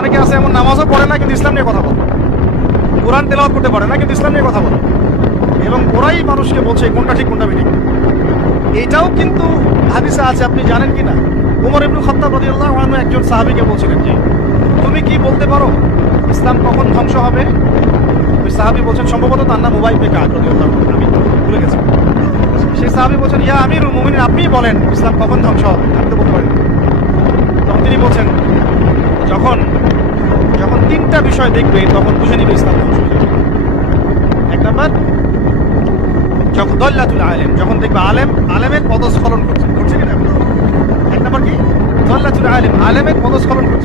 অনেকে আছে এমন নামাজও পড়ে না কিন্তু ইসলাম নিয়ে কথা বলে, কোরআন তেলাওয়াত করতে পারে না কিন্তু ইসলাম নিয়ে কথা বলে, এবং ওরাই মানুষকে বলছে কোনটা ঠিক কোনটা বেঠিক। এইটাও কিন্তু হাদিসে আছে, আপনি জানেন কি না? উমর ইবনে খাত্তাব রাদিয়াল্লাহু আনহু একজন সাহাবীকে বলছিলেন যে তুমি কি বলতে পারো ইসলাম কখন ধ্বংস হবে? ওই সাহাবী বলছেন, সম্ভবত তার নাম উবাই ইবনে কাব রাদিয়াল্লাহু আনহু, আমি ভুলে গেছি। সেই সাহাবী বলছেন, ইয়া আমিরুল মুমিনিন, আপনিই বলেন ইসলাম কখন ধ্বংস হবে, আমি তো বলতে পারি না। তখন তিনি বলছেন, যখন যখন তিনটা বিষয় দেখবে তখন বুঝে নিবে ইসলাম ধ্বংস হয়ে যাবে। এক নাম্বার, যখন দল্লাতুল আলেম, যখন দেখবে আলেমের পদস্খলন করছে কিনা। এক নাম্বার কি? দল্লাতুল আলেম, আলেমের পদস্খলন করছে।